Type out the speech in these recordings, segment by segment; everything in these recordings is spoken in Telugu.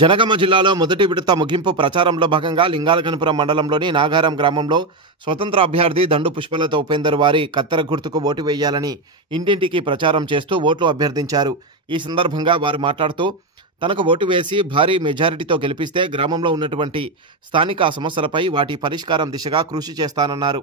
జనగామ జిల్లాలో మొదటి విడత ముగింపు ప్రచారంలో భాగంగా లింగాలగనపురం మండలంలోని నాగారం గ్రామంలో స్వతంత్ర అభ్యర్థి దండు పుష్పలత ఉపేందర్ వారి కత్తెర గుర్తుకు ఓటు వేయాలని ఇంటింటికి ప్రచారం చేస్తూ ఓట్లు అభ్యర్థించారు. ఈ సందర్భంగా వారు మాట్లాడుతూ తనకు ఓటు వేసి భారీ మెజారిటీతో గెలిపిస్తే గ్రామంలో ఉన్నటువంటి స్థానిక సమస్యలపై వాటి పరిష్కారం దిశగా కృషి చేస్తానన్నారు.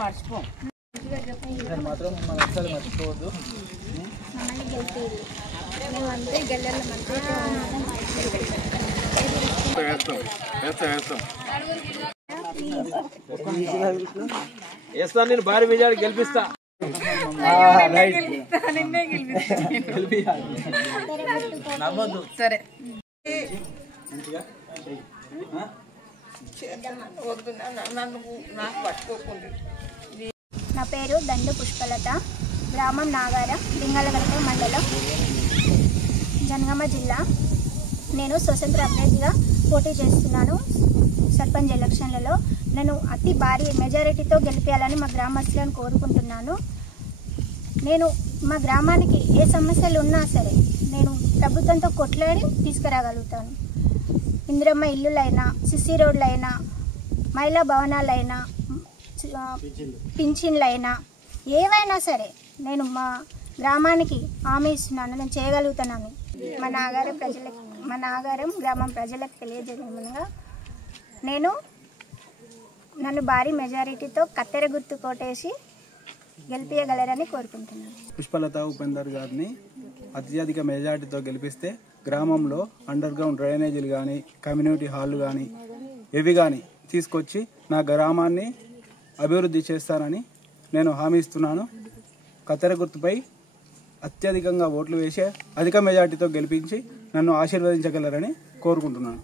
మర్చిపో మాత్రం మన అసలు మర్చిపోవద్దు. వేస్తా నేను భారీ మెజారిటీ గెలిపిస్తా. సరే నా పేరు దండు పుష్పలత, గ్రామం నాగారం, లింగాలగనపురం మండలం, జనగామ జిల్లా. నేను స్వతంత్ర అభ్యర్థిగా పోటీ చేస్తున్నాను. సర్పంచ్ ఎలక్షన్లలో నేను అతి భారీ మెజారిటీతో గెలిపించాలని మా గ్రామస్తులను కోరుకుంటున్నాను. నేను మా గ్రామానికి ఏ సమస్యలు ఉన్నా సరే నేను ప్రభుత్వంతో కొట్లాడి తీసుకురాగలుగుతాను. ఇందిరమ్మ ఇల్లులైనా, సిసి రోడ్లైనా, మహిళా భవనాలైనా, పింఛన్లైనా ఏవైనా సరే నేను మా గ్రామానికి హామీ ఇస్తున్నాను. నేను చేయగలుగుతానని మా నాగారం గ్రామం ప్రజలకు తెలియజేయమనగా నన్ను భారీ మెజారిటీతో కత్తెర గుర్తు కోటేసి గెలిపించగలరని కోరుకుంటున్నాను. పుష్పలత ఉపేందర్ గారిని అత్యధిక మెజారిటీతో గెలిపిస్తే గ్రామంలో అండర్ గ్రౌండ్ డ్రైనేజీలు కానీ, కమ్యూనిటీ హాళ్ళు కానీ ఇవి కానీ తీసుకొచ్చి నా గ్రామాన్ని అభివృద్ధి చేస్తానని నేను హామీ ఇస్తున్నాను. కత్తెర గుర్తుపై అత్యధికంగా ఓట్లు వేసి అధిక మెజారిటీతో గెలిపించి నన్ను ఆశీర్వదించగలరని కోరుకుంటున్నాను.